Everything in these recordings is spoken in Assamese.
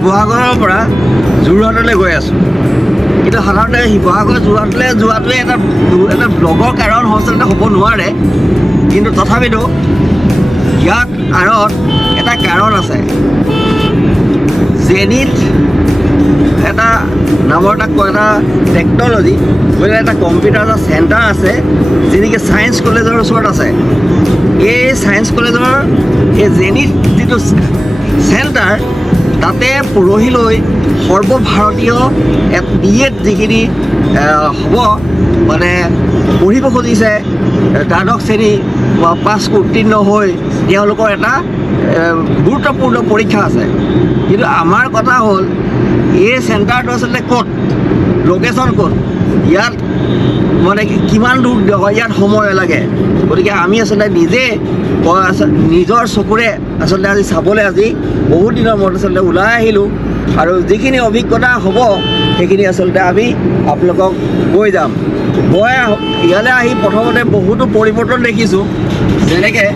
শিৱসাগৰৰ পৰা যোৰহাটলৈ গৈ আছোঁ। কিন্তু সাধাৰণতে শিৱসাগৰ যোৰহাটলৈ যোৱাটোৱে এটা ব্লগৰ কাৰণ আচলতে হ'ব নোৱাৰে। কিন্তু তথাপিতো ইয়াত আঁৰত এটা কাৰণ আছে। জেনিথ এটা নামৰ এটা টেকন'লজি বুলি এটা কম্পিউটাৰ চেণ্টাৰ আছে, যি নেকি ছায়েন্স কলেজৰ ওচৰত আছে। এই ছায়েন্স কলেজৰ এই জেনিথ যিটো চেণ্টাৰ, তাতে পৰহিলৈ সৰ্বভাৰতীয় BEd যিখিনি হ'ব মানে পঢ়িব খুজিছে, দ্বাদশ শ্ৰেণী পাছ উত্তীৰ্ণ হৈ তেওঁলোকৰ এটা গুৰুত্বপূৰ্ণ পৰীক্ষা আছে। কিন্তু আমাৰ কথা হ'ল এই চেণ্টাৰটো আচলতে ক'ত, লোকেশ্যন ক'ত, ইয়াত মানে কিমান দূৰ ইয়াত সময় লাগে। গতিকে আমি আচলতে নিজে নিজৰ চকুৰে আচলতে আজি চাবলৈ আজি বহুত দিনৰ মূৰত আচলতে ওলাই আহিলোঁ। আৰু যিখিনি অভিজ্ঞতা হ'ব সেইখিনি আচলতে আমি আপোনালোকক কৈ যাম। মই ইয়ালৈ আহি প্ৰথমতে বহুতো পৰিৱৰ্তন দেখিছোঁ। যেনেকৈ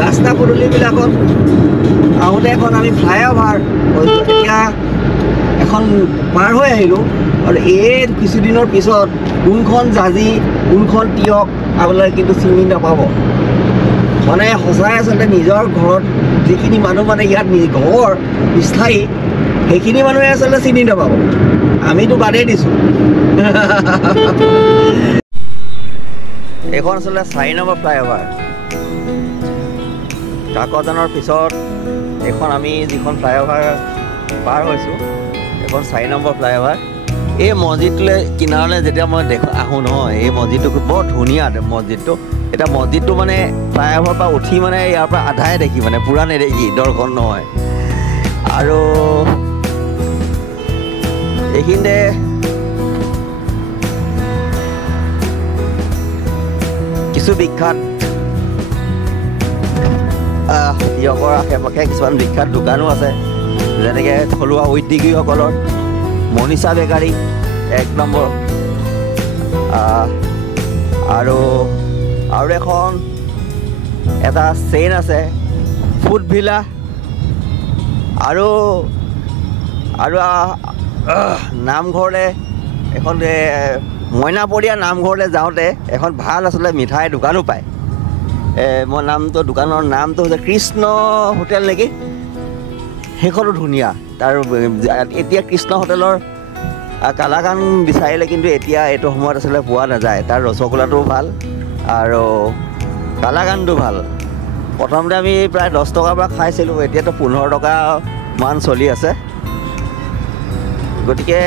ৰাস্তা পদূলিবিলাকত আহোঁতে এখন আমি ফ্লাইঅভাৰ এতিয়া এখন পাৰ হৈ আহিলোঁ, আৰু এই কিছুদিনৰ পিছত কোনখন জাজি কোনখন তিয়ক আপোনালোকে কিন্তু চিনি নাপাব। মানে সঁচাই আচলতে নিজৰ ঘৰত যিখিনি মানুহ মানে ইয়াত ঘৰ স্থায়ী, সেইখিনি মানুহে আচলতে চিনি নাপাব। আমিতো বাদেই দিছোঁ। এইখন আচলতে 4 নম্বৰ ফ্লাইঅভাৰ। কাকজানৰ পিছত এইখন আমি যিখন ফ্লাইঅভাৰ পাৰ হৈছোঁ, এইখন 4 নম্বৰ ফ্লাইঅভাৰ। এই মছজিদটোলৈ কিনাৰলৈ যেতিয়া মই আহোঁ নহয়, এই মছজিদটো বৰ ধুনীয়া মছজিদটো। এতিয়া মছজিদটো মানে ফ্লাইঅভাৰৰ পৰা উঠি মানে ইয়াৰ পৰা আধাই দেখি, মানে পূৰা নেদেখি, দৰ্শন নহয়। আৰু এইখিনিতে কিছু বিখ্যাত তিয়কৰ আশে পাশে কিছুমান বিখ্যাত দোকানো আছে, যেনেকৈ থলুৱা উদ্যোগীসকলৰ মনীষা বেকাৰী 1 নম্বৰ, আৰু এখন এটা চেইন আছে ফুড ভিলা, আৰু নামঘৰলৈ এখন মইনাপৰীয়া নামঘৰলৈ যাওঁতে এখন ভাল আচলতে মিঠাই দোকানো পায়। মই দোকানৰ নামটো হৈছে কৃষ্ণ হোটেল নেকি, সেইখনো ধুনীয়া। তাৰ এতিয়া কৃষ্ণ হোটেলৰ কালাকান বিচাৰিলে কিন্তু এতিয়া এইটো সময়ত আচলতে পোৱা নাযায়। তাৰ ৰসগোল্লাটোও ভাল আৰু কালাকানটো ভাল। প্ৰথমতে আমি প্ৰায় 10 টকাৰ পৰা খাইছিলোঁ, এতিয়াতো 15 টকামান চলি আছে। গতিকে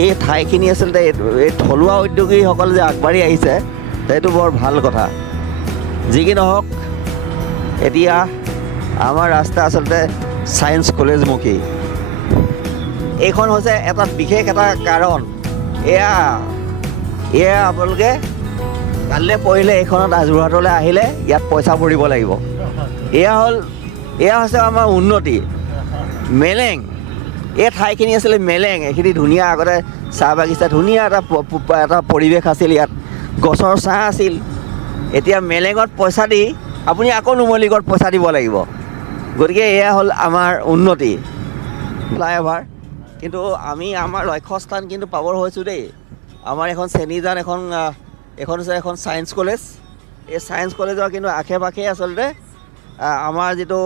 এই ঠাইখিনি আচলতে এই থলুৱা উদ্যোগীসকল যে আগবাঢ়ি আহিছে, সেইটো বৰ ভাল কথা। যি কি নহওক, এতিয়া আমাৰ ৰাস্তা আচলতে ছায়েন্স কলেজমুখী। এইখন হৈছে এটা বিশেষ এটা কাৰণ। এয়া আপোনালোকে কালিলৈ পঢ়িলে এইখনত যোৰহাটলৈ আহিলে ইয়াত পইচা ভৰিব লাগিব। এয়া হৈছে আমাৰ উন্নতি। মেলেং এই ঠাইখিনি আছিলে মেলেং, এইখিনি ধুনীয়া। আগতে চাহ বাগিচা ধুনীয়া এটা পৰিৱেশ আছিল, ইয়াত গছৰ ছাঁ আছিল। এতিয়া মেলেঙত পইচা দি আপুনি আকৌ নুমলীগড়ত পইচা দিব লাগিব। গতিকে এয়া হ'ল আমাৰ উন্নতি ফ্লাইঅভাৰ। কিন্তু আমি আমাৰ লক্ষ্যস্থান কিন্তু পাবৰ হৈছোঁ দেই। আমাৰ এখন চেনিজান এখন হৈছে এখন ছায়েন্স কলেজ। এই ছায়েন্স কলেজৰ কিন্তু আশে পাশে আচলতে আমাৰ যিটো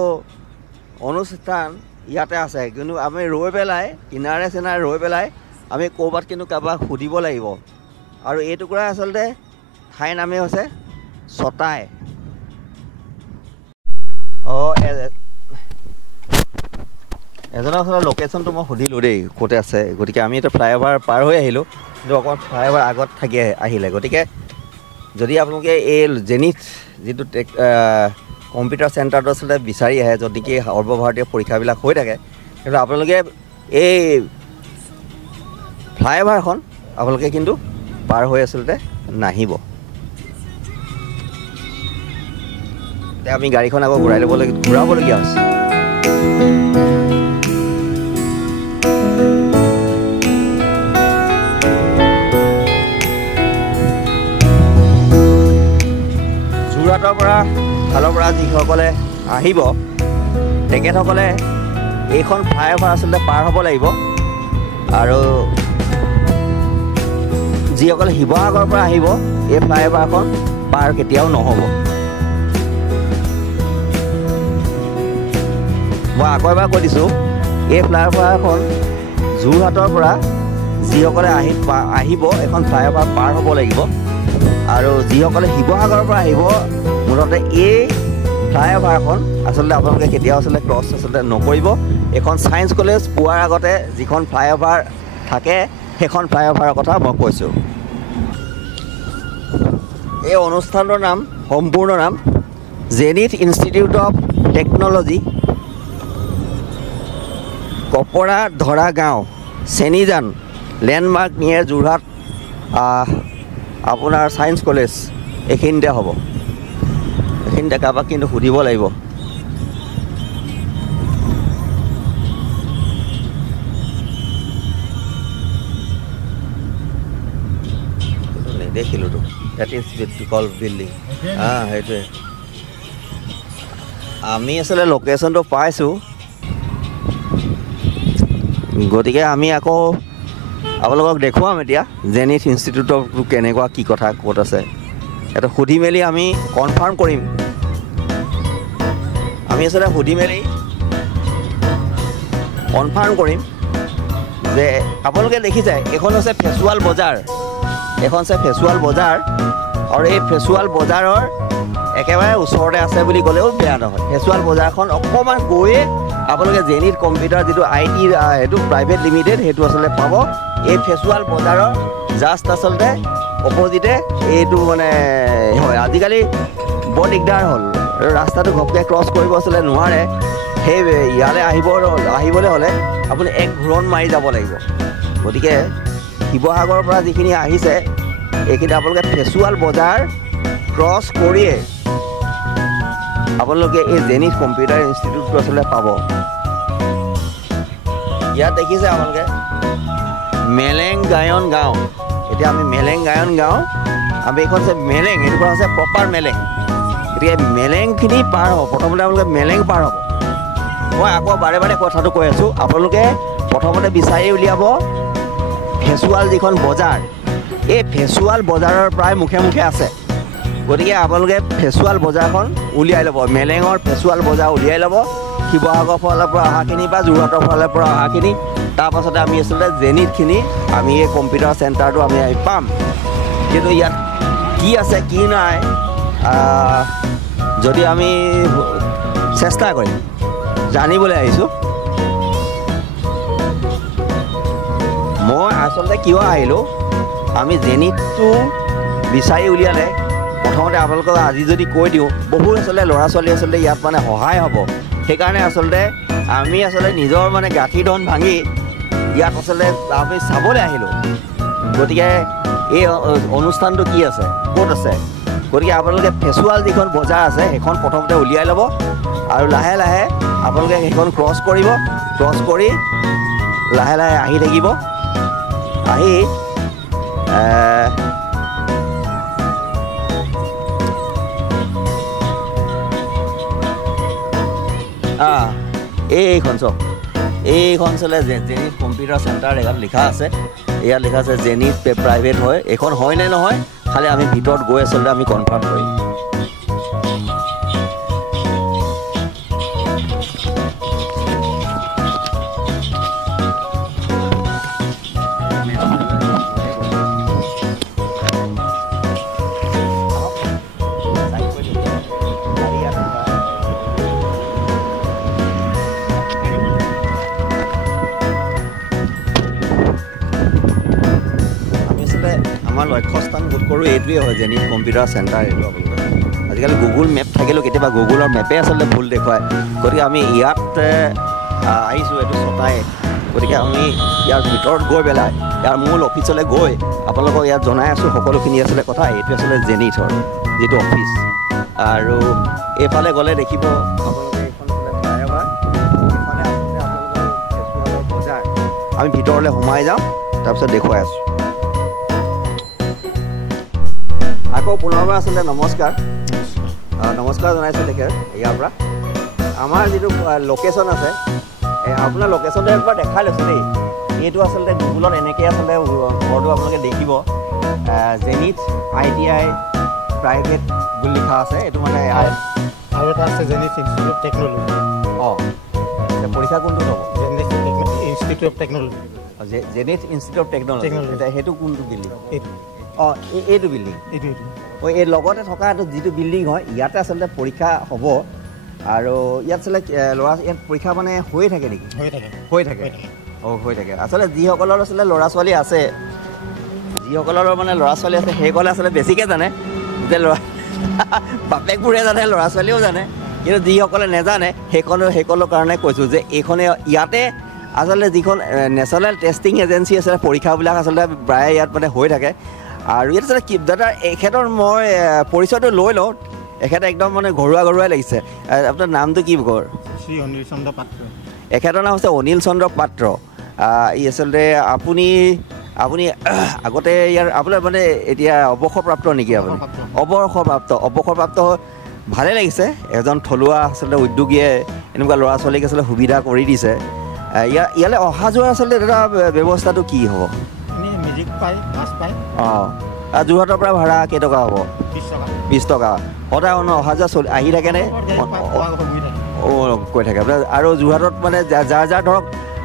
অনুষ্ঠান ইয়াতে আছে। কিন্তু আমি ৰৈ পেলাই কিনাৰে চিনাৰে ৰৈ পেলাই আমি ক'ৰবাত কিন্তু কাৰোবাক সুধিব লাগিব। আৰু এই টুকুৰা আচলতে ঠাইৰ নামেই হৈছে ছটাই। এজনৰ আচলতে লোকেশ্যনটো মই সুধিলোঁ দেই, ক'তে আছে। গতিকে আমি এতিয়া ফ্লাইঅভাৰ পাৰ হৈ আহিলোঁ, কিন্তু অকণ ফ্লাইঅভাৰ আগত থাকি আহিলে। গতিকে যদি আপোনালোকে এই জেনিথ যিটো কম্পিউটাৰ চেণ্টাৰটো আচলতে বিচাৰি আহে, য'ত নেকি সৰ্বভাৰতীয় পৰীক্ষাবিলাক হৈ থাকে, কিন্তু আপোনালোকে এই ফ্লাইঅভাৰখন আপোনালোকে কিন্তু পাৰ হৈ আচলতে নাহিব। এতিয়া আমি গাড়ীখন আকৌ ঘূৰাবলগীয়া হৈছে। যোৰহাটৰ ফালৰ পৰা যিসকলে আহিব তেখেতসকলে এইখন ফ্লাইঅভাৰ আচলতে পাৰ হ'ব লাগিব আৰু যিসকলে শিৱসাগৰৰ পৰা আহিব এই ফ্লাইঅভাৰখন পাৰ কেতিয়াও নহ'ব। মই আকৌ এবাৰ কৈ দিছোঁ, এই ফ্লাইঅভাৰখন যোৰহাটৰ পৰা যিসকলে আহিব এখন ফ্লাইঅভাৰ পাৰ হ'ব লাগিব আৰু যিসকলে শিৱসাগৰৰ পৰা আহিব মুঠতে এই ফ্লাইঅভাৰখন আচলতে আপোনালোকে কেতিয়াও আচলতে ক্ৰছ আচলতে নকৰিব। এখন ছায়েন্স কলেজ পোৱাৰ আগতে যিখন ফ্লাইঅভাৰ থাকে সেইখন ফ্লাইঅভাৰৰ কথা মই কৈছোঁ। এই অনুষ্ঠানটোৰ নাম সম্পূৰ্ণ নাম জেনিথ ইনষ্টিটিউট অফ টেকন'লজি, কপৰা ধৰা গাঁও, চেনিজান, লেণ্ডমাৰ্ক নিয়েৰ যোৰহাট আপোনাৰ ছায়েন্স কলেজ এইখিনিতে হ'ব। এইখিনিতে কাৰোবাক কিন্তু সুধিব লাগিব। নেদেখিলোঁতো, ডেট ইজ কল বিল্ডিং। সেইটোৱে আমি আচলতে লোকেশ্যনটো পাইছোঁ, গতিকে আমি আকৌ আপোনালোকক দেখুৱাম এতিয়া জেনিথ ইনষ্টিটিউটৰ কেনেকুৱা কি কথা ক'ত আছে। এটা সুধি মেলি আমি কনফাৰ্ম কৰিম। আমি আচলতে সুধি মেলি কনফাৰ্ম কৰিম যে আপোনালোকে দেখিছে এইখন হৈছে ফেচুৱাল বজাৰ। এইখন হৈছে ফেচুৱাল বজাৰ আৰু এই ফেচুৱাল বজাৰৰ একেবাৰে ওচৰতে আছে বুলি ক'লেও বেয়া নহয়। ফেচুৱাল বজাৰখন অকণমান গৈয়ে আপোনালোকে জেনিথ কম্পিউটাৰ যিটো IT সেইটো প্ৰাইভেট লিমিটেড সেইটো আচলতে পাব। এই ফেচুৱাল বজাৰৰ জাষ্ট আচলতে অপজিটে এইটো মানে হয়। আজিকালি বৰ দিগদাৰ হ'ল, ৰাস্তাটো ঘপকৈ ক্ৰছ কৰিব আচলতে নোৱাৰে। সেই ইয়ালৈ আহিবলৈ হ'লে আপুনি এক ঘূৰণ মাৰি যাব লাগিব। গতিকে শিৱসাগৰৰ পৰা যিখিনি আহিছে এইখিনি আপোনালোকে ফেচুৱাল বজাৰ ক্ৰছ কৰিয়ে আপোনালোকে এই জেনিথ কম্পিউটাৰ ইনষ্টিটিউটটো আচলতে পাব। ইয়াত দেখিছে আপোনালোকে মেলেং গায়ন গাঁও। এতিয়া আমি মেলেং গায়ন গাঁও, আমি এইখন হৈছে মেলেং, এইটো হৈছে প্ৰপাৰ মেলেং। গতিকে মেলেংখিনি পাৰ হ'ব, প্ৰথমতে আপোনালোকে মেলেং পাৰ হ'ব। মই আকৌ বাৰে বাৰে কথাটো কৈ আছোঁ, আপোনালোকে প্ৰথমতে বিচাৰি উলিয়াব ফেচুৱাল যিখন বজাৰ, এই ফেচুৱাল বজাৰৰ প্ৰায় মুখে মুখে আছে। গতিকে আপোনালোকে ফেচুৱাল বজাৰখন উলিয়াই ল'ব, মেলেঙৰ ফেচুৱাল বজাৰ উলিয়াই ল'ব। শিৱসাগৰৰ ফালৰ পৰা অহাখিনি বা যোৰহাটৰ ফালৰ পৰা অহাখিনি, তাৰপাছতে আমি আচলতে জেনিথখিনি আমি এই কম্পিউটাৰ চেণ্টাৰটো আমি পাম। কিন্তু ইয়াত কি আছে কি নাই যদি আমি চেষ্টা কৰিম জানিবলৈ আহিছোঁ। মই আচলতে কিয় আহিলোঁ, আমি জেনিথটো বিচাৰি উলিয়ালে প্ৰথমতে আপোনালোকক আজি যদি কৈ দিওঁ বহুত আচলতে ল'ৰা ছোৱালী আচলতে ইয়াত মানে সহায় হ'ব। সেইকাৰণে আচলতে আমি আচলতে নিজৰ মানে গাঁঠি ধন ভাঙি ইয়াত আচলতে আমি চাবলৈ আহিলোঁ। গতিকে এই অনুষ্ঠানটো কি আছে, ক'ত আছে, গতিকে আপোনালোকে ফেচুৱাল যিখন বজাৰ আছে সেইখন প্ৰথমতে উলিয়াই ল'ব আৰু লাহে লাহে আপোনালোকে সেইখন ক্ৰছ কৰিব। ক্ৰছ কৰি লাহে লাহে আহি থাকিব। আহি এইখন চাওক, এইখন আচলতে জেনিথ কম্পিউটাৰ চেণ্টাৰ ইয়াত লিখা আছে। ইয়াত লিখা আছে জেনিথ প্ৰাইভেট হয়। এইখন হয় নে নহয় খালি আমি ভিতৰত গৈ আচলতে আমি কনফাৰ্ম কৰিম। আমাৰ লক্ষ্যস্থান গোট কৰোঁ এইটোৱে হয় জেনিথ কম্পিউটাৰ চেণ্টাৰ। এইটো আপোনালোকে আজিকালি গুগল মেপ থাকিলেও কেতিয়াবা গুগলৰ মেপে আচলতে ভুল দেখুৱায়। গতিকে আমি ইয়াত আহিছোঁ, এইটো চতাই। গতিকে আমি ইয়াৰ ভিতৰত গৈ পেলাই ইয়াৰ মূল অফিচলৈ গৈ আপোনালোকক ইয়াত জনাই আছোঁ সকলোখিনি আচলতে কথা। এইটো আচলতে জেনিথৰ যিটো অফিচ। আৰু এইফালে গ'লে দেখিব আপোনালোকে এইখন ফ্লাইঅভাৰ, এইফালে আচলতে আপোনালোকৰ ফেচুৱালৰ বজাৰ। আমি ভিতৰলৈ সোমাই যাওঁ, তাৰপিছত দেখুৱাই আছোঁ। আকৌ পুনৰবাৰ আচলতে নমস্কাৰ জনাইছোঁ তেখেত ইয়াৰ পৰা। আমাৰ যিটো লোকেশ্যন আছে আপোনাৰ লোকেশ্যনটো একবাৰ দেখাই লৈছোঁ দেই এইটো আচলতে গুগলত এনেকৈ আচলতে ঘৰটো আপোনালোকে দেখিব জেনিথ ITI প্ৰাইভেট বুলি লিখা আছে এইটো মানে আৰু এটা আছে জেনিথ ইনষ্টিটিউট অফ টেকন'লজি অঁ পৰীক্ষা কোনটো হ'ব zenith institute of technology zenith institute of technology সেইটো কোনটো বিল্ডিং অঁ এইটো বিল্ডিং এই লগতে থকা এইটো যিটো বিল্ডিং হয় ইয়াতে আচলতে পৰীক্ষা হ'ব আৰু ইয়াত আচলতে ইয়াত পৰীক্ষা মানে হৈয়ে থাকে নেকি হৈ থাকে অঁ হৈ থাকে আচলতে যিসকলৰ আচলতে ল'ৰা ছোৱালী আছে যিসকলৰ মানে ল'ৰা ছোৱালী আছে সেইসকলে আচলতে বেছিকৈ জানে যে বাপেকবোৰে জানে ল'ৰা ছোৱালীও জানে কিন্তু যিসকলে নেজানে সেইসকলৰ কাৰণে কৈছোঁ যে এইখনে ইয়াতে আচলতে যিখন নেশ্যনেল টেষ্টিং এজেঞ্চি আচলতে পৰীক্ষাবিলাক আচলতে প্ৰায় ইয়াত মানে হৈ থাকে আৰু ইয়াত আচলতে দাদা এখেতৰ মই পৰিচয়টো লৈ লওঁ এখেতে একদম মানে ঘৰুৱাই লাগিছে আপোনাৰ নামটো কি কয় শ্ৰী অনিল চন্দ্ৰ পাত্ৰ এখেতৰ নাম হৈছে অনিল চন্দ্ৰ পাত্ৰ ই আচলতে আপুনি আগতে ইয়াৰ আপোনাৰ মানে এতিয়া অৱসৰপ্ৰাপ্ত নেকি আপুনি অৱসৰপ্ৰাপ্ত ভালেই লাগিছে এজন থলুৱা আচলতে উদ্যোগীয়ে এনেকুৱা ল'ৰা ছোৱালীক আচলতে সুবিধা কৰি দিছে ইয়ালৈ অহা যোৱাৰ আচলতে এটা ব্যৱস্থাটো কি হ'ব অঁ যোৰহাটৰ পৰা ভাড়া কেইটকা হ'ব 20 টকা সদায় অহা যোৱা আহি থাকেনে অঁ কৈ থাকে আৰু যোৰহাটত মানে যাৰ ধৰক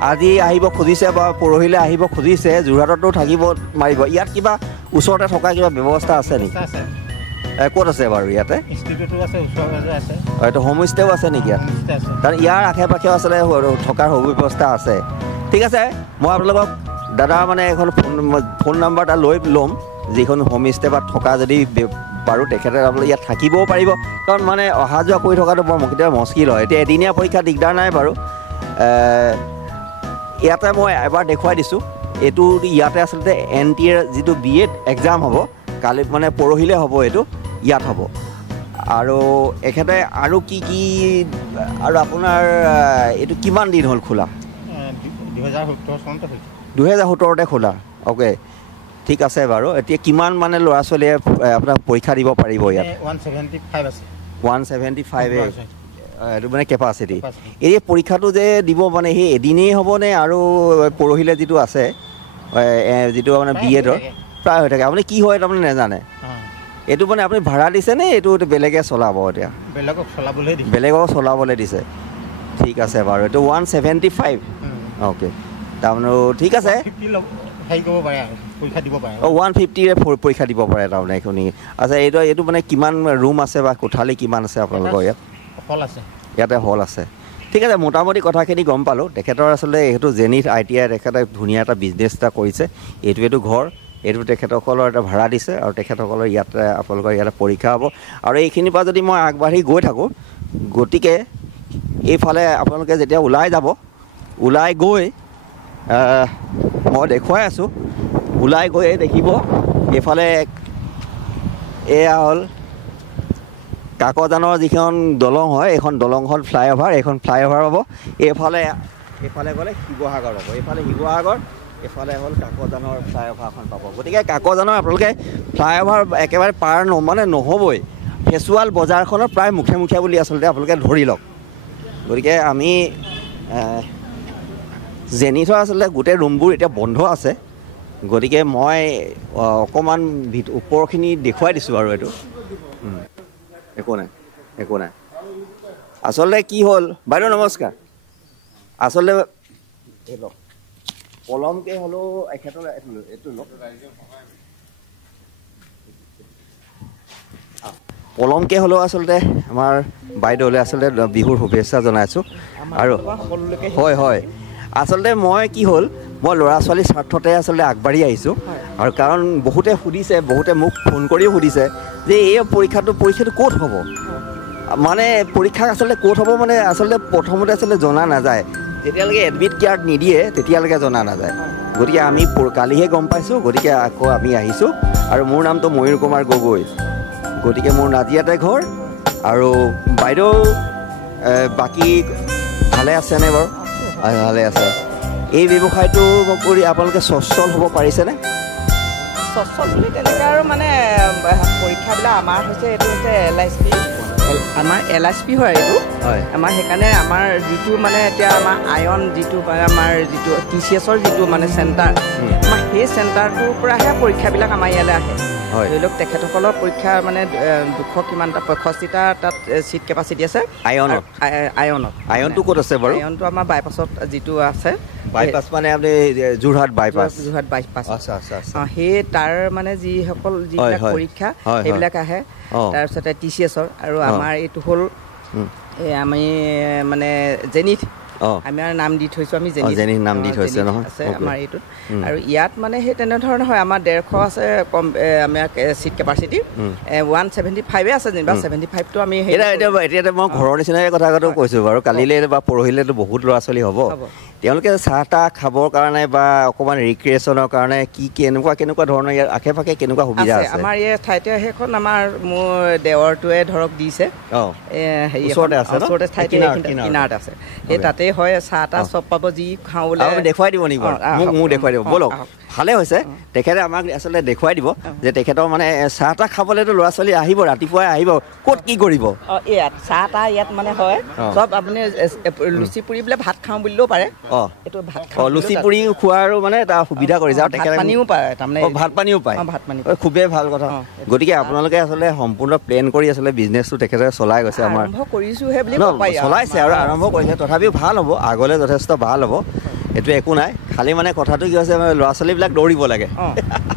আজি আহিব খুজিছে বা পৰহিলৈ আহিব খুজিছে যোৰহাটতো থাকিব মাৰিব ইয়াত কিবা ওচৰতে থকা কিবা ব্যৱস্থা আছে নেকি ক'ত আছে বাৰু ইয়াতে এইটো হোমষ্টেও আছে নেকি ইয়াত কাৰণ ইয়াৰ আশে পাশে আচলতে থকাৰ সুব্যৱস্থা আছে ঠিক আছে মই আপোনালোকক দাদা মানে এখন ফোন নাম্বাৰ এটা লৈ ল'ম যিখন হোমষ্টে বা থকা যদি পাৰোঁ তেখেতে আপোনালোকে ইয়াত থাকিবও পাৰিব কাৰণ মানে অহা যোৱা কৰি থকাটো বৰ কেতিয়াবা মুস্কিল হয় এতিয়া এদিনীয়া পৰীক্ষা দিগদাৰ নাই বাৰু ইয়াতে মই এবাৰ দেখুৱাই দিছোঁ এইটো ইয়াতে আচলতে NTAৰ যিটো BEd এক্সাম হ'ব কালি মানে পৰহিলৈ হ'ব এইটো ইয়াত হ'ব আৰু এখেতে আৰু কি আৰু আপোনাৰ এইটো কিমান দিন হ'ল খোলা 2017তে খোলা অ'কে ঠিক আছে বাৰু এতিয়া কিমান মানে ল'ৰা ছোৱালীয়ে আপোনাৰ পৰীক্ষা দিব পাৰিব ইয়াত 175 এইটো মানে কেপাচিটি এই পৰীক্ষাটো যে দিব মানে সেই এদিনেই হ'বনে আৰু পৰহিলৈ যিটো আছে যিটো মানে BEdৰ প্ৰায় হৈ থাকে আপুনি কি হয় তাৰমানে নেজানে এইটো মানে আপুনি ভাড়া দিছেনে এইটো বেলেগে চলাব এতিয়া বেলেগক চলাবলৈ দিছে ঠিক আছে বাৰু এইটো 175 অ'কে তাৰমানে ঠিক আছে 150ৰে পৰীক্ষা দিব পাৰে তাৰমানে এইখিনি আচ্ছা এইটো মানে কিমান ৰুম আছে বা কোঠালি কিমান আছে আপোনালোকৰ ইয়াতে হল আছে ঠিক আছে মোটামুটি কথাখিনি গম পালোঁ তেখেতৰ আচলতে এইটো জেনিথ ITI তেখেতে ধুনীয়া এটা বিজনেছ এটা কৰিছে এইটো ঘৰ এইটো তেখেতসকলৰ এটা ভাড়া দিছে আৰু তেখেতসকলৰ ইয়াতে আপোনালোকৰ ইয়াতে পৰীক্ষা হ'ব আৰু এইখিনিৰ পৰা যদি মই আগবাঢ়ি গৈ থাকোঁ গতিকে এইফালে আপোনালোকে যেতিয়া ওলাই গৈ মই দেখুৱাই আছোঁ ওলাই গৈ দেখিব এইফালে এয়া হ'ল কাকজানৰ যিখন দলং হয় এইখন দলংখন ফ্লাইঅভাৰ এইখন ফ্লাইঅভাৰ হ'ব এইফালে গ'লে শিৱসাগৰ হ'ব এইফালে হ'ল কাকজানৰ ফ্লাইঅভাৰখন পাব গতিকে কাকজানৰ আপোনালোকে ফ্লাইঅভাৰ একেবাৰে পাৰ মানে নহ'বই ফেচুৱাল বজাৰখনৰ প্ৰায় মুখে বুলি আচলতে আপোনালোকে ধৰি লওক গতিকে আমি জেনিথৰ আচলতে গোটেই ৰুমবোৰ এতিয়া বন্ধ আছে গতিকে মই অকণমান ওপৰখিনি দেখুৱাই দিছোঁ আৰু এইটো একো নাই আচলতে কি হ'ল বাইদেউ নমস্কাৰ আচলতে পলমকৈ হ'লেও এখেতৰ এইটো লওক পলমকৈ হ'লেও আচলতে আমাৰ বাইদেউলৈ আচলতে বিহুৰ শুভেচ্ছা জনাইছোঁ আৰু হয় আচলতে মই কি হ'ল মই ল'ৰা ছোৱালীৰ স্বাৰ্থতে আচলতে আগবাঢ়ি আহিছোঁ আৰু কাৰণ বহুতে মোক ফোন কৰিও সুধিছে যে এই পৰীক্ষাটো ক'ত হ'ব মানে পৰীক্ষা আচলতে ক'ত হ'ব মানে আচলতে প্ৰথমতে আচলতে জনা নাযায় যেতিয়ালৈকে এডমিট কাৰ্ড নিদিয়ে তেতিয়ালৈকে জনা নাযায় গতিকে আমি কালিহে গম পাইছোঁ গতিকে আকৌ আমি আহিছোঁ আৰু মোৰ নামটো ময়ূৰ কুমাৰ গগৈ গতিকে মোৰ নাজিয়াতে ঘৰ আৰু বাইদেউ বাকী ভালে আছেনে বাৰু ভালে আছে এই ব্যৱসায়টো কৰি আপোনালোকে সচ্ছল হ'ব পাৰিছেনে সচ্ছল বুলি তেনেকৈ আৰু মানে পৰীক্ষাবিলাক আমাৰ হৈছে এইটো হৈছে LIC আমাৰ LSP হয় এইটো হয় আমাৰ সেইকাৰণে আমাৰ যিটো মানে এতিয়া আমাৰ আয়ন যিটো আমাৰ যিটো TCSৰ যিটো মানে চেণ্টাৰ আমাৰ সেই চেণ্টাৰটোৰ পৰাহে পৰীক্ষাবিলাক আমাৰ ইয়ালৈ আহে হয় ধৰি লওক তেখেতসকলৰ পৰীক্ষা মানে 200 কিমানটা 65টা তাত ছিট কেপাচিটি আছে আয়নটো ক'ত আছে বাৰু আয়নটো আমাৰ বাইপাছত যিটো আছে বাইপাছ মানে আপুনি যোৰহাট বাইপাছ আচ্ছা সেই তাৰ মানে যিবিলাক পৰীক্ষা সেইবিলাক আহে তাৰপিছতে TCSৰ আৰু আমাৰ এইটো হ'ল আমি মানে জেনিথ আমাৰ নাম দি থৈছোঁ আমি জেনিথ নাম দি থৈছে নহয় আছে আমাৰ এইটোত আৰু ইয়াত মানে সেই তেনেধৰণৰ হয় আমাৰ 150 আছে কম আমাৰ ছিট কেপাচিটি 175 আছে যেনিবা 75টো আমি এতিয়া মই ঘৰৰ নিচিনাই কথাটো কৈছোঁ বাৰু কালিলৈ বা পৰহিলৈতো বহুত ল'ৰা ছোৱালী হ'ব তেওঁলোকে চাহ তাহ খাবৰ কাৰণে বা অকণমান ৰিক্ৰিয়েশ্যনৰ কাৰণে কেনেকুৱা ধৰণৰ ইয়াৰ আশে পাশে কেনেকুৱা সুবিধা আছে আমাৰ এই ঠাইতে সেইখন আমাৰ মোৰ দেৱৰটোৱে ধৰক দিছে ওচৰতে ঠাইতে কিনাৰত আছে সেই তাতে হয় চাহ তাহ চব পাব যি খাওঁ বোলে দেখুৱাই দিব নেকি মোক দেখুৱাই দিব ব'লক ভালে হৈছে তেখেতে আমাক আচলতে দেখুৱাই দিব যে তেখেতৰ মানে চাহ তাহ খাবলৈতো ল'ৰা ছোৱালী আহিব ৰাতিপুৱাই আহিব ক'ত কি কৰিব ইয়াত চাহ তাহ ইয়াত মানে হয় চব আপুনি লুচি পুৰি বোলে ভাত খাওঁ বুলিলেও পাৰে এইটো ভাত খাওঁ লুচি পুৰি খোৱাৰো মানে এটা সুবিধা কৰিছে আৰু তেখেতে পানীও পায় তাৰমানে ভাত পানীও পায় খুবেই ভাল কথা গতিকে আপোনালোকে আচলতে সম্পূৰ্ণ প্লেন কৰি আচলতে বিজনেছটো তেখেতে চলাই গৈছে আমাৰ আৰম্ভ কৰিছোহে বুলি ক'ব পাৰি চলাইছে আৰু আৰম্ভ কৰিছে তথাপিও ভাল হ'ব আগলৈ যথেষ্ট ভাল হ'ব এইটো একো নাই খালি মানে কথাটো কি হৈছে ল'ৰা ছোৱালীবিলাক দৌৰিব লাগে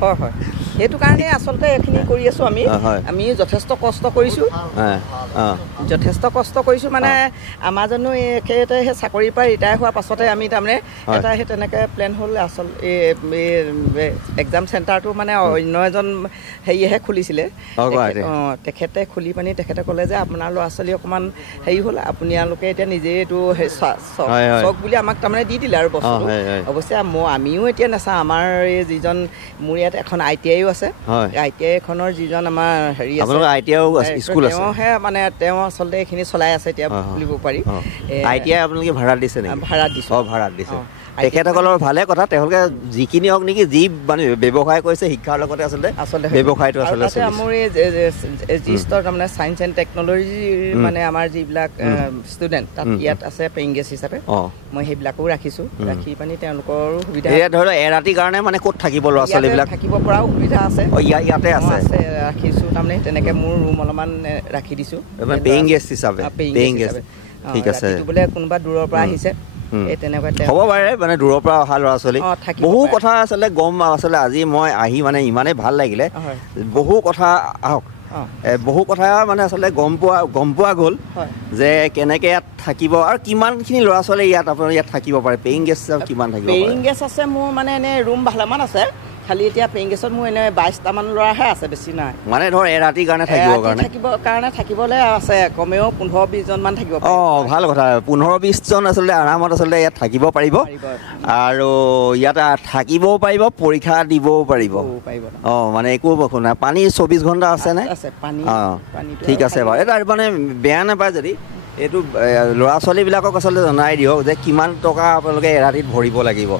হয় সেইটো কাৰণে আচলতে এইখিনি কৰি আছোঁ আমি যথেষ্ট কষ্ট কৰিছোঁ মানে আমাৰ জানো একেতে সেই চাকৰিৰ পৰা ৰিটায়াৰ হোৱাৰ পাছতে আমি তাৰমানে এটা সেই তেনেকৈ প্লেন হ'ল আচল এই এক্সাম চেণ্টাৰটো মানে অন্য এজন হেৰিয়েহে খুলিছিলে তেখেতে খুলি পানি তেখেতে ক'লে যে আপোনাৰ ল'ৰা ছোৱালী অকণমান হেৰি হ'ল আপোনালোকে এতিয়া নিজে এইটো চক বুলি আমাক তাৰমানে দি দিলে আৰু বস্তুটো অৱশ্যে আমিও এতিয়া নাচাওঁ আমাৰ এই যিজন মোৰ ইয়াত এখন ITI আছে ITI এখনৰ যিজন আমাৰ হেৰি আছে তেওঁহে মানে তেওঁ আচলতে এইখিনি চলাই আছে এতিয়া বুলিব পাৰি ITI আপোনালোকে ভাড়াত দিছে নেকি ভাড়াত দিছে তেখেতসকলৰ ভালে কথা তেওঁলোকে যিখিনি হওক নেকি যি মানে ব্যৱসায় কৰিছে শিক্ষাৰ লগতে আচলতে ব্যৱসায়টো আচলতে মোৰ এই যি স্তৰ তাৰমানে ছায়েন্স এণ্ড টেকন'লজিৰ মানে আমাৰ যিবিলাক ষ্টুডেণ্ট তাত ইয়াত আছে পেইং গেষ্ট হিচাপে মই সেইবিলাকো ৰাখিছোঁ ৰাখি পানি তেওঁলোকৰো সুবিধা ধৰি লওক এৰাতিৰ কাৰণে মানে ক'ত থাকিব ল'ৰা ছোৱালীবিলাক থাকিব পৰাও সুবিধা আছে ইয়াতে আছে ৰাখিছোঁ তাৰমানে তেনেকৈ মোৰ ৰুম অলপমান ৰাখি দিছোঁ পেইং গেষ্ট হিচাপে ঠিক আছে বোলে কোনোবা দূৰৰ পৰা আহিছে হ'ব পাৰে মানে দূৰৰ পৰা অহা ল'ৰা ছোৱালী বহু কথা আচলতে গম আচলতে আজি মই আহি মানে ইমানেই ভাল লাগিলে বহু কথা আহক বহু কথা মানে আচলতে গম পোৱা গ'ল যে কেনেকৈ ইয়াত থাকিব আৰু কিমানখিনি ল'ৰা ছোৱালী আপোনাৰ ইয়াত থাকিব পাৰে পেইং গেষ্ট কিমান থাকিব পেইং গেষ্ট আছে মোৰ মানে এনেই ৰুম ভালেমান আছে খালি এতিয়া পেইং গেষ্টত মোৰ এনেই 22টামান ল'ৰাহে আছে বেছি নাই মানে ধৰ এৰাতিৰ কাৰণে থাকিবলৈ আছে কমেও 15-20জন মান থাকিব ভাল কথা 15-20জন আচলতে আৰামত আচলতে ইয়াত থাকিব পাৰিব আৰু ইয়াত থাকিবও পাৰিব পৰীক্ষা দিবও পাৰিব মানে একো নাই পানী 24 ঘণ্টা আছেনে ঠিক আছে বাৰু এটা মানে বেয়া নাপায় যদি এইটো ল'ৰা ছোৱালীবিলাকক আচলতে জনাই দিয়ক যে কিমান টকা আপোনালোকে এৰাতিত ভৰিব লাগিব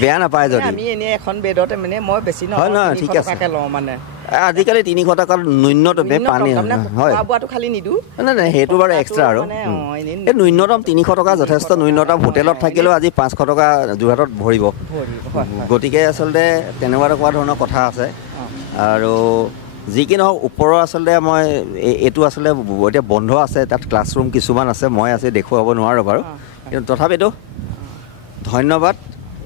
বেয়া নাপায় যদি আমি এনেই এখন বেডতে মানে মই বেছি নহয় ঠিক আছে লওঁ মানে আজিকালি 300 টকাৰ ন্যূনতমে পানী হয় খালি নিদিওঁ নাই সেইটো বাৰু এক্সট্ৰা আৰু এই ন্যূনতম 300 টকা যথেষ্ট ন্যূনতম হোটেলত থাকিলেও আজি 500 টকা যোৰহাটত ভৰিব গতিকে আচলতে তেনেকুৱা ধৰণৰ কথা আছে আৰু যি কি নহওক ওপৰৰ আচলতে মই এইটো আচলতে এতিয়া বন্ধ আছে তাত ক্লাছৰুম কিছুমান আছে মই আজি দেখুৱাব নোৱাৰোঁ বাৰু কিন্তু তথাপিতো ধন্যবাদ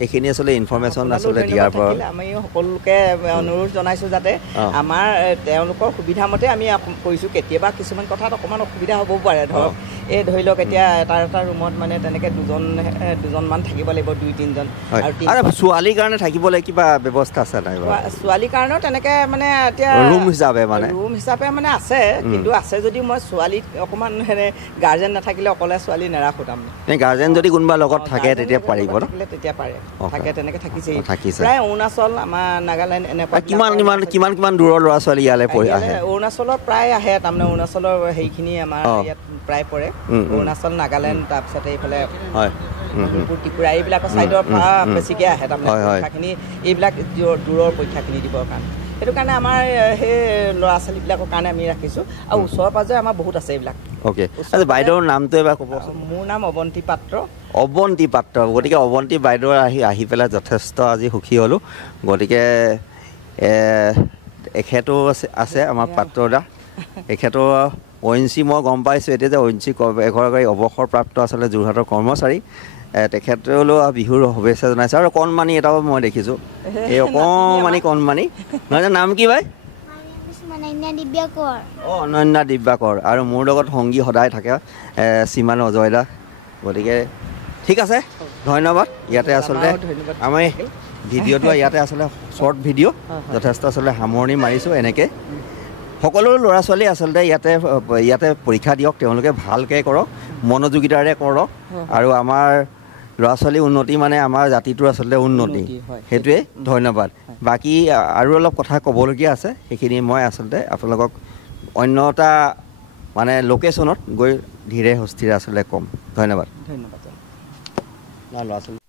এইখিনি আচলতে ইনফৰমেশ্যন আচলতে দিয়াৰ পৰা আমি সকলোকে অনুৰোধ জনাইছোঁ যাতে আমাৰ তেওঁলোকৰ সুবিধা মতে আমি কৰিছোঁ কেতিয়াবা কিছুমান কথাত অকণমান অসুবিধা হ'ব পাৰে ধৰক এই ধৰি লওক এতিয়া এটা ৰুমত মানে তেনেকৈ দুজনমান থাকিব লাগিব 2-3জন আৰু ছোৱালীৰ কাৰণে থাকিবলৈ কিবা ব্যৱস্থা আছে নাই ছোৱালীৰ কাৰণেও তেনেকৈ মানে এতিয়া ৰুম হিচাপে মানে আছে কিন্তু আছে যদি মই ছোৱালীক অকণমান গাৰ্জেন নাথাকিলে অকলে ছোৱালী নাৰাখোঁ তাৰমানে গাৰ্জেন যদি কোনোবা লগত থাকে তেতিয়া পাৰিব তেতিয়া পাৰে থাকে তেনেকৈ থাকিছে প্ৰায় অৰুণাচল আমাৰ নাগালেণ্ড এনেকুৱা কিমান দূৰৰ ল'ৰা ছোৱালী ইয়ালৈ আহে অৰুণাচলৰ প্ৰায় আহে তাৰমানে অৰুণাচলৰ সেইখিনি আমাৰ ইয়াত প্ৰায় পৰে অৰুণাচল নাগালেণ্ড তাৰপিছতে এইফালে ত্ৰিপুৰা এইবিলাকৰ ছাইডৰ পৰা বেছিকৈ আহে তাৰমানে পৰীক্ষাখিনি এইবিলাক দূৰৰ পৰীক্ষাখিনি দিবৰ কাৰণে সেইটো কাৰণে আমাৰ সেই ল'ৰা ছোৱালীবিলাকৰ কাৰণে আমি ৰাখিছোঁ আৰু ওচৰে পাঁজৰে আমাৰ বহুত আছে এইবিলাক অ'কে আচ্ছা বাইদেউৰ নামটো এবাৰ ক'বচোন মোৰ নাম অৱন্তী পাত্ৰ অৱন্তী পাত্ৰ গতিকে অৱন্তী বাইদেউ আহি পেলাই যথেষ্ট আজি সুখী হ'লোঁ গতিকে এখেতো আছে আমাৰ পাত্ৰদা এখেতৰ ONGC মই গম পাইছোঁ এতিয়া যে ONGC এগৰাকী অৱসৰপ্ৰাপ্ত আচলতে যোৰহাটৰ কৰ্মচাৰী তেখেতলৈও বিহুৰ শুভেচ্ছা জনাইছে আৰু কণমানি এটাও মই দেখিছোঁ এই অকণমানি কণমানি নহয় নাম কি বাই অনন্যা দিব্যাকৰ আৰু মোৰ লগত সংগী সদায় থাকে সীমান অজয়দা গতিকে ঠিক আছে ধন্যবাদ ইয়াতে আচলতে আমি ভিডিঅ'টো ইয়াতে আচলতে শ্বৰ্ট ভিডিঅ' যথেষ্ট আচলতে সামৰণি মাৰিছোঁ এনেকৈ সকলো ল'ৰা ছোৱালী আচলতে ইয়াতে পৰীক্ষা দিয়ক তেওঁলোকে ভালকৈ কৰক মনোযোগিতাৰে কৰক আৰু আমাৰ ল'ৰা ছোৱালীৰ উন্নতি মানে আমাৰ জাতিটোৰ আচলতে উন্নতি সেইটোৱে ধন্যবাদ বাকী আৰু অলপ কথা ক'বলগীয়া আছে সেইখিনি মই আচলতে আপোনালোকক অন্য এটা মানে লোকেশ্যনত গৈ ধীৰে সুস্থিৰে আচলতে ক'ম ধন্যবাদ ল'ৰা ছোৱালী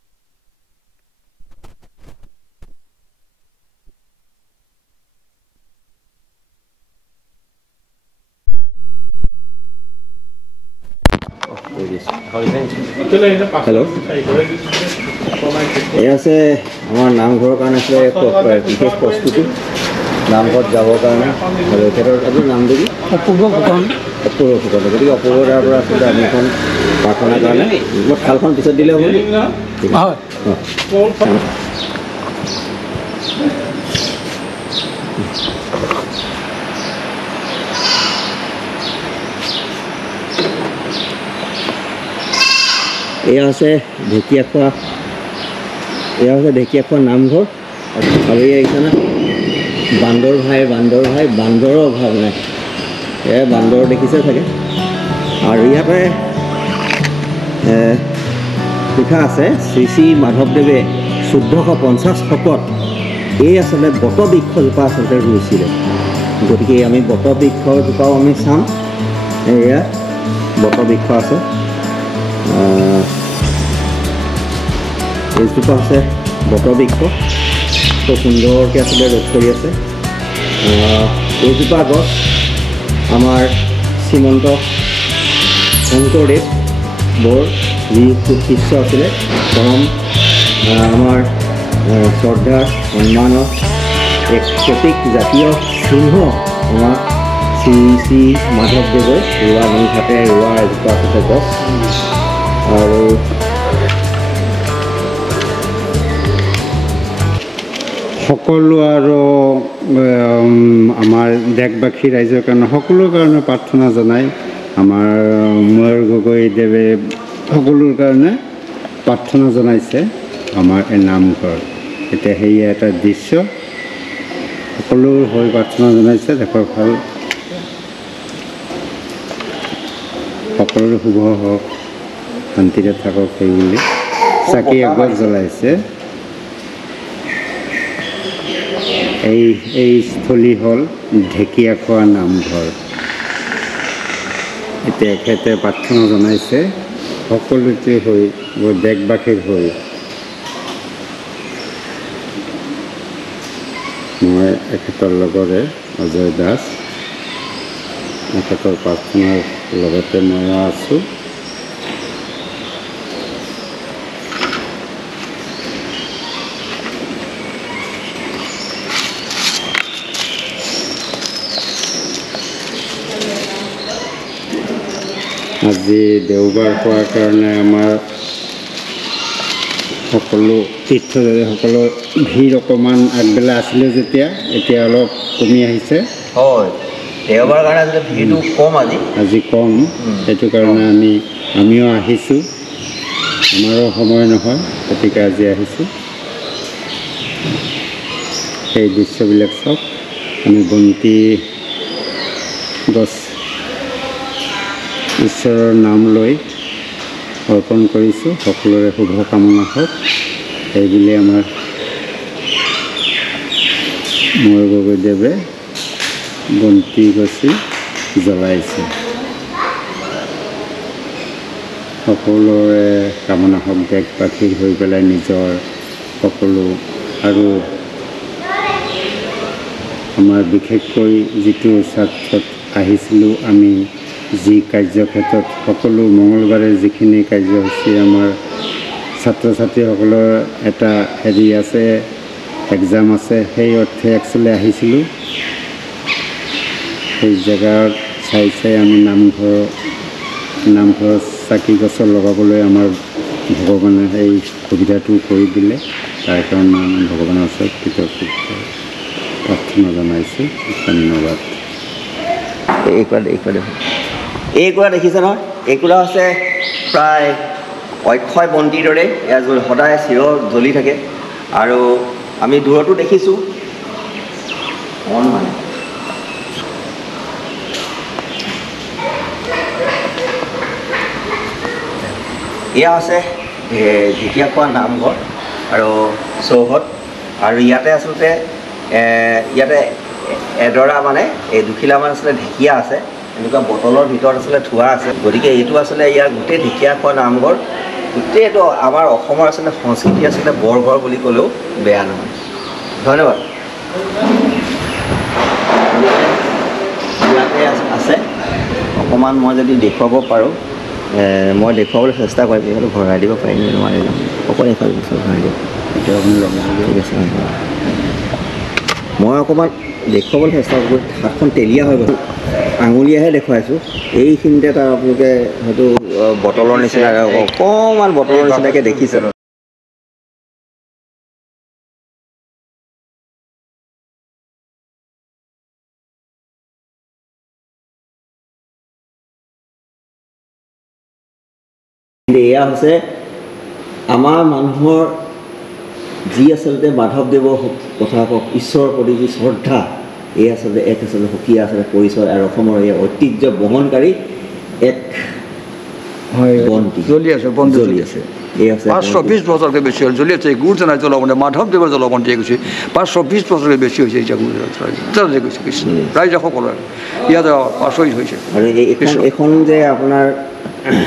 হেল্ল' এয়া আছে আমাৰ নামঘৰৰ কাৰণে আছিলে বিশেষ প্ৰস্তুতি নামঘৰত যাবৰ কাৰণে আৰু তেখেতৰ আজি নামটো কি অপূৰ্ব ফুকন গতিকে অপূৰ্ব দাৰ পৰা আচলতে আমি এখন প্ৰাৰ্থনাৰ কাৰণে থালখন পিছত দিলে হ'ব এয়া হৈছে ঢেকীয়াখোৱা নামঘৰ আৰু এই আহিছেনে বান্দৰ ভাই বান্দৰৰ অভাৱ নাই এয়া বান্দৰ দেখিছে চাগে আৰু ইয়াতে লিখা আছে শ্ৰী শ্ৰী মাধৱদেৱে 1450 শকত এই আচলতে বটবৃক্ষজোপা আচলতে ৰুইছিলে গতিকে আমি বটবৃক্ষজোপাও আমি চাম এয়া বটবৃক্ষ আছে এইজোপা আছে বটবৃক্ষ খুব সুন্দৰকৈ আচলতে ৰোধ কৰি আছে এইজোপা গছ আমাৰ শ্ৰীমন্ত শংকৰদেৱ বৰ যি শিষ্য আছিলে পৰম আমাৰ শ্ৰদ্ধাৰ সন্মানৰ এক প্ৰতীক জাতীয় চিহ্ন আমাৰ শ্ৰী শ্ৰী মাধৱদেৱে ৰোৱা নিশাতে ৰোৱা এজোপা আচলতে গছ আৰু সকলো আৰু আমাৰ দেশবাসী ৰাইজৰ কাৰণে সকলোৰ কাৰণে প্ৰাৰ্থনা জনাই আমাৰ ময়ূৰ গগৈদেৱে সকলোৰ কাৰণে প্ৰাৰ্থনা জনাইছে আমাৰ এই নামঘৰ এতিয়া সেয়া এটা দৃশ্য সকলোৰ হৈ প্ৰাৰ্থনা জনাইছে দেশৰ ভাল সকলোৰে শুভ হওক শান্তিৰে থাকক সেই বুলি চাকি এগছ জ্বলাইছে এই স্থলী হ'ল ঢেকীয়াখোৱা নামঘৰ এতিয়া এখেতে প্ৰাৰ্থনা জনাইছে সকলোতে হৈ দেশবাসীৰ হৈ মই এখেতৰ লগতে অজয় দাস এখেতৰ প্ৰাৰ্থনাৰ লগতে ময়ো আছোঁ আজি দেওবাৰ হোৱাৰ কাৰণে আমাৰ সকলো তীৰ্থযাত্ৰীসকলৰ ভিৰ অকণমান আগবেলা আছিলে যেতিয়া এতিয়া অলপ কমি আহিছে হয় দেওবাৰ কাৰণে আচলতে ভিৰটো কম আজি কম সেইটো কাৰণে আমিও আহিছোঁ আমাৰো সময় নহয় গতিকে আজি আহিছোঁ সেই দৃশ্যবিলাক চাওক আমি বন্তি গছ ঈশ্বৰৰ নাম লৈ অৰ্পণ কৰিছোঁ সকলোৰে শুভকামনা হওক এইবুলি আমাৰ ময়ূৰ গগৈদেৱে বন্তি গছি জ্বলাইছে সকলোৰে কামনা হওক দেশবাসীৰ হৈ পেলাই নিজৰ সকলো আৰু আমাৰ বিশেষকৈ যিটো স্বাৰ্থত আহিছিলোঁ আমি যি কাৰ্যক্ষেত্ৰত সকলো মঙলবাৰে যিখিনি কাৰ্যসূচী আমাৰ ছাত্ৰ ছাত্ৰীসকলৰ এটা হেৰি আছে এক্সাম আছে সেই অৰ্থে একচুৱেলি আহিছিলোঁ সেই জেগাত চাই আমি নামঘৰত চাকি গছৰ লগাবলৈ আমাৰ ভগৱানে সেই সুবিধাটো কৰি দিলে তাৰ কাৰণে আমি ভগৱানৰ ওচৰত কৃতজ্ঞ প্ৰাৰ্থনা জনাইছোঁ ধন্যবাদ এইকুৰা দেখিছে নহয় এইকুৰা হৈছে প্ৰায় অক্ষয় বন্তিৰ দৰে এয়া সদায় চিৰ জ্বলি থাকে আৰু আমি দূৰতো দেখিছোঁ মানে এয়া আছে ঢেকীয়াখোৱা নামঘৰ আৰু চৌহদ আৰু ইয়াতে আচলতে ইয়াতে এডৰা মানে এই দুখিলামান আচলতে ঢেকীয়া আছে এনেকুৱা বটলৰ ভিতৰত আচলতে থোৱা আছে গতিকে এইটো আচলতে ইয়াৰ গোটেই ঢেকীয়াখোৱা নামঘৰ গোটেই এইটো আমাৰ অসমৰ আচলতে সংস্কৃতি আচলতে বৰঘৰ বুলি ক'লেও বেয়া নহয় ধন্যবাদ ইয়াতে আছে অকণমান মই যদি দেখুৱাব পাৰোঁ মই দেখুৱাবলৈ চেষ্টা কৰিম এইফালে ভৰাই দিব পাৰিম নোৱাৰিম অকল এইফালে ভৰাই দিম এতিয়া আপুনি লগাই ঠিক আছে মই অকণমান দেখুৱাবলৈ চেষ্টা কৰোঁ হাতখন তেলীয়া হৈ গ'ল আঙুলিয়াহে দেখুৱাইছোঁ এইখিনিতে তাৰ আপোনালোকে হয়তো বটলৰ নিচিনাকৈ অকণমান বটলৰ নিচিনাকৈ দেখিছে এয়া হৈছে আমাৰ মানুহৰ যি আচলতে মাধৱদেৱৰ কথা কওক ঈশ্বৰৰ প্ৰতি যি শ্ৰদ্ধা এই আচলতে এক আচলতে সুকীয়া আচলতে পৰিচয় আৰু অসমৰ এই ঐতিহ্য বহনকাৰী এক বন্তি জ্বলি আছে বন্তি জ্বলি আছে 520 বছৰকৈ বেছি হ'ল জ্বলি আছে গুৰুজনাই জ্বলাবন্তি মাধৱদেৱৰ জ্বলাবন্তিয়ে গৈছে 520 বছৰকৈ বেছি হৈছে এতিয়া গুৰুজনাই গৈছে কৃষ্ণ ৰাইজে সকলোৱে ইয়াতে আচৰিত হৈছে আৰু এইখন যে আপোনাৰ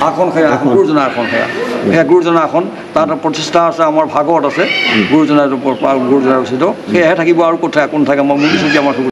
আসন সেয়া গুৰুজনাৰ আসন সেয়া গুৰুজনাৰ আসন তাত প্ৰতিষ্ঠা আছে আমাৰ ভাগৱত আছে গুৰুজনাৰ গুৰুজনাৰ ৰচিত সেয়াহে থাকিব আৰু কোন থাকে মই মুখি আমাৰ